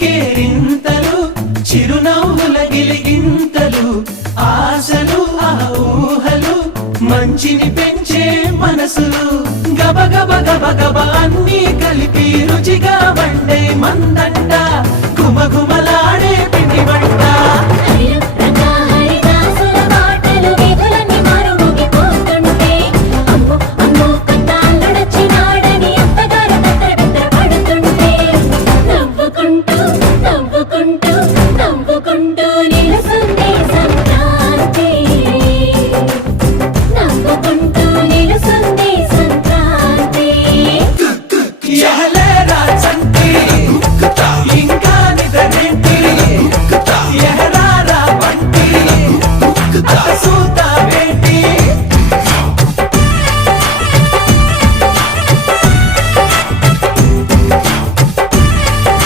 కేరింతలు చిరునవ్వుల గిలిగింతలు ఆశలు ఆ ఊహలు మంచిని పెంచే మనసులు గబ గబ గబ గబ అన్నీ కలిపి రుచిగా వండే మందంట గుమగుమలాడే పిండి వంట నవ్వుకుంటూ